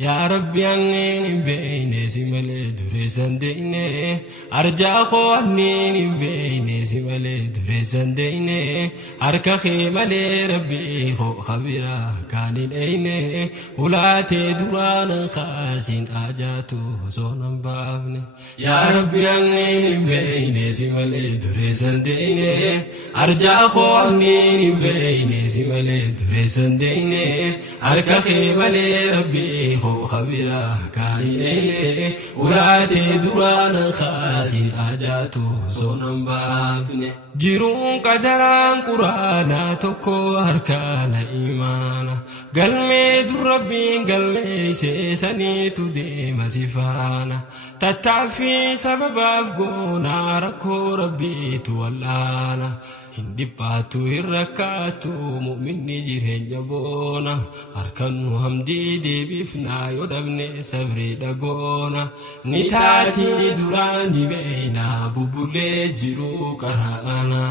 يا ربي عنين بين سمال دريسان ديني أرجع خو عنين بين سمال دريسان ديني أركخي مالي ربي خو خبيرا كان الأيني ولاتي دران خاسين آجاتو صونم بابني يا ربي عنين بين سمال دريسان ديني أرجع خو عنين بين سمال دريسان ديني أركخي مالي ربي خبيرا كايني ولاتي دران خاسين آجاتو صونم بافني جيرون قدران قرانا توكو هركان إيمانا قلمي در ربي قلمي سيساني تدي مسيفانا تتعفي سبب أفقونا ركو ربي تولانا hindi batu irrakatu mu'minni jireenya boona harkanu hamdi deebifna yoo dhabne sabri dhagoona ni taati duraani beeyna bubbulee jiru qaraana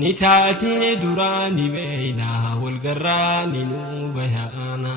ni taati duraani beeyna walgarraani nu bayaana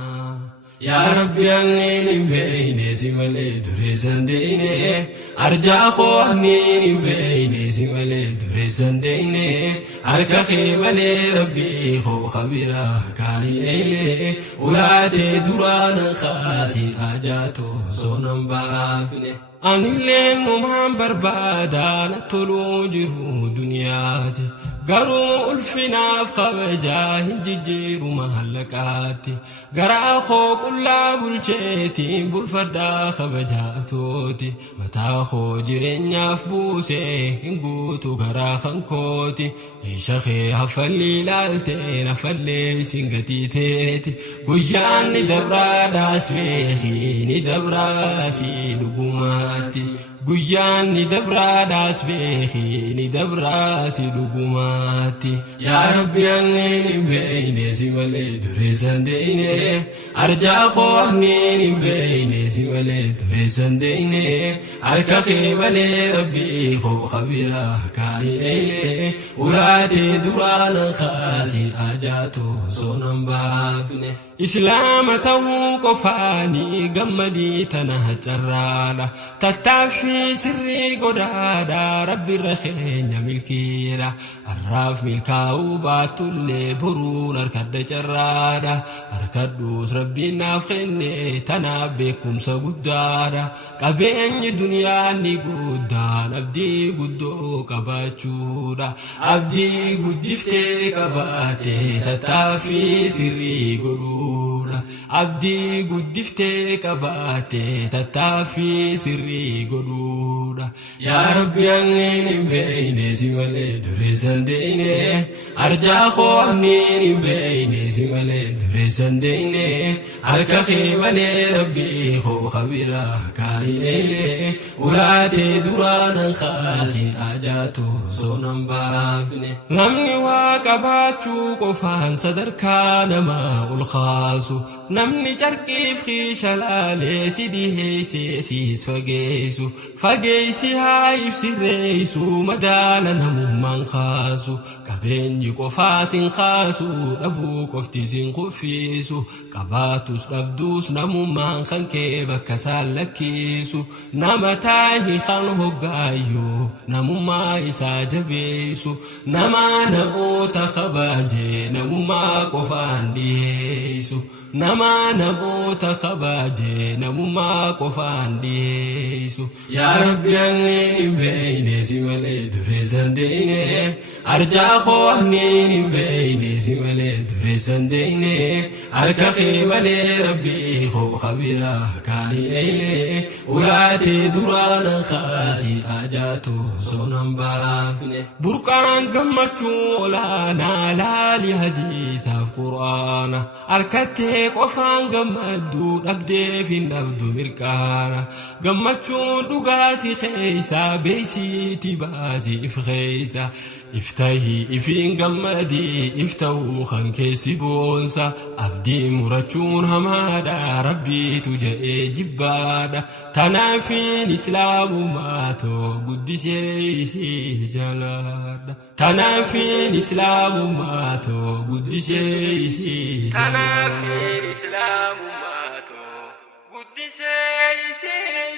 يا ربي عنين بين سمال دريسان ديني أرجع خو عنين بين سمال دريسان ديني أركخي مالي ربي خو خبيرا كايني ولاتي دران خاسين آجاتو صونم بافني أنيلين نمهم بربادا نطلو جرو دنياتي قروا الفنا فخبجاه الججير مهلكاتي قرأ خو كل بلشيتي بالفدا خبجاتوتي متى خو جرين يفبوسي انقوتو قرأ خنكوتي إيشاخي هفلي لالتي نفلي سنغتي تيتي قجان ندبرا داس بيخي ندبرا سي لقماتي قجان ندبرا داس بيخي ندبرا سي لقماتي يا ربي عنين بين سمال دريسان ديني أرجع خو عنين بين سمال دريسان ديني أركخي مالي ربي خو خبيرا كايني ولاتي دران خاسين آجاتو صونم بافني إسلامته قفاني قمدي تنهجرانا تتعفي سري قدادا ربي الرخين ملكينا الراف ملكاو باتو اللي برون أركد جرانا أركدوس ربي نافخني تنابيكم سقدانا قبين دنيا نقودان أبدي قدو قباتشونا أبدي قدفتي قباتي تتعفي سري قدو abdii guddiftee qabaate tattaaffii sirrii godhuudha yaa rabbi anneen hin beeyne si malee dureessan deeyne arjaa koo anneen hin beeyne si malee dureessan deeyne harka kee malee rabbii koo kabira kaayine ulaatee duraanan kaasin ajaatu soonan baafne namni waa qabaachuu qofaan sadarkaa namaa ol kaasu namni carqiif xiishalaalee si dhiheessee siis fageessi haa ibsireessu madaala namummaan kaasu qabeenyi qofaa sin kaasu dhabuu qofti sin kuffisu qabaatus dhabduus namummaan kan kee bakka isaan lakkisu nama taahi kan hoggaayyoo namummaa isaa jabeessu nama namoota kabaajee namummaa qofaan dhiyeessu nama namoota kabaajee namummaa qofaan dhiyeessu yaa rabbi anneen hin beeyne si malee dureessan deeyne arjaa koo anneen hin beeyne si malee dureessan deeyne harka kee malee rabbii koo kabira kaayine ulaatee duraanan kaasin ajaatu soonan baafne burqaan gammachuu olaanaa laali hadiitaaf qur'aana harkattee qofaan gammaddu dhabdeef hin dhabdu mirqaana gammachuun dhugaa si keeysa beeysiiti baasi if keeysa iftahi ifiin gammadii iftahuu kan keessi boonsa abdii murachuun hamaadha rabbiitu jedhee jibbaadha tanaafiin islaamummaa too guddisee isii jalaadha tanaafiin islaamummaa too guddisee isii jalaadha guddisee isee